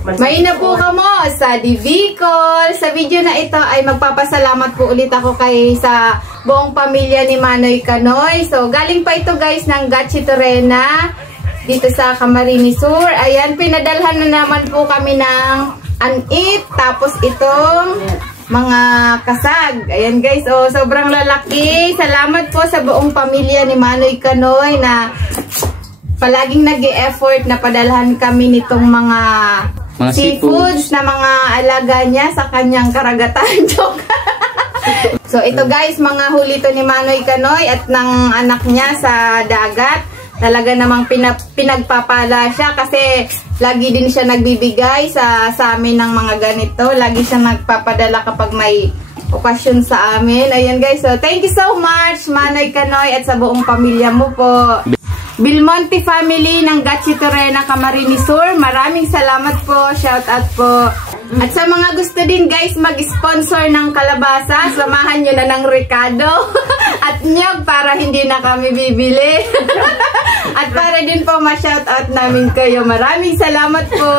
May na po kamo sa Divicol. Sa video na ito ay magpapasalamat po ulit ako sa buong pamilya ni Manoy Kanoy. So, galing pa ito guys ng Gatchy Torena dito sa Camarines Sur. Ayan, pinadalhan na naman po kami ng anit. Tapos itong mga kasag. Ayan guys, oh, sobrang lalaki. Salamat po sa buong pamilya ni Manoy Kanoy na palaging nag-e-effort na padalhan kami nitong mga seafoods na mga alaga niya sa kanyang karagatan. Joke. So ito guys, mga huli to ni Manoy Kanoy at ng anak niya sa dagat. Talaga namang pinagpapala siya kasi lagi din siya nagbibigay sa amin ng mga ganito. Lagi siya nagpapadala kapag may okasyon sa amin. Ayan guys, so thank you so much Manoy Kanoy at sa buong pamilya mo po. Belmonte family ng Gatchy Torena, Camarines Sur, maraming salamat po, shout out po. At sa mga gusto din guys mag-sponsor ng kalabasa, samahan nyo na ng Ricardo at nyog para hindi na kami bibili. At para din po ma-shout out namin kayo, maraming salamat po.